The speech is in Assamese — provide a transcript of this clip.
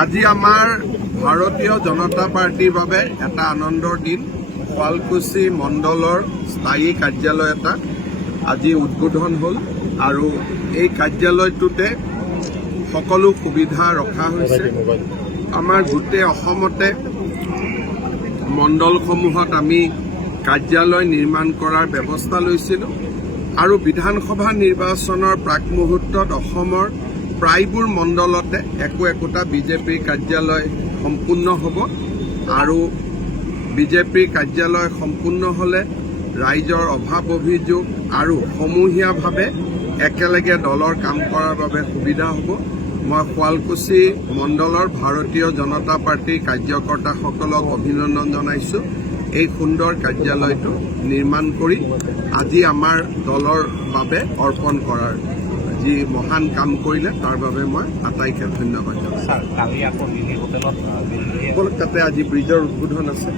আজি আমাৰ ভাৰতীয় জনতা পাৰ্টিৰ বাবে এটা আনন্দৰ দিন। শুৱালকুছি মণ্ডলৰ স্থায়ী কাৰ্যালয় এটা আজি উদ্বোধন হ'ল আৰু এই কাৰ্যালয়টোতে সকলো সুবিধা ৰখা হৈছে। আমাৰ গোটেই অসমতে মণ্ডলসমূহত আমি কাৰ্যালয় নিৰ্মাণ কৰাৰ ব্যৱস্থা লৈছিলোঁ আৰু বিধানসভা নিৰ্বাচনৰ প্ৰাক মুহূৰ্তত অসমৰ প্ৰায়বোৰ মণ্ডলতে একোটা বিজেপিৰ কাৰ্যালয় সম্পূৰ্ণ হ'ব আৰু বিজেপিৰ কাৰ্যালয় সম্পূৰ্ণ হ'লে ৰাইজৰ অভাৱ অভিযোগ আৰু সমূহীয়াভাৱে একেলগে দলৰ কাম কৰাৰ বাবে সুবিধা হ'ব। মই শুৱালকুছি মণ্ডলৰ ভাৰতীয় জনতা পাৰ্টিৰ কাৰ্যকৰ্তাসকলক অভিনন্দন জনাইছোঁ। এই সুন্দৰ কাৰ্যালয়টো নিৰ্মাণ কৰি আজি আমাৰ দলৰ বাবে অৰ্পণ কৰাৰ যি মহান কাম কৰিলে তাৰ বাবে মই আটাইকে ধন্যবাদ জনাইছোঁ। তাতে আজি ব্ৰিজৰ উদ্বোধন আছে।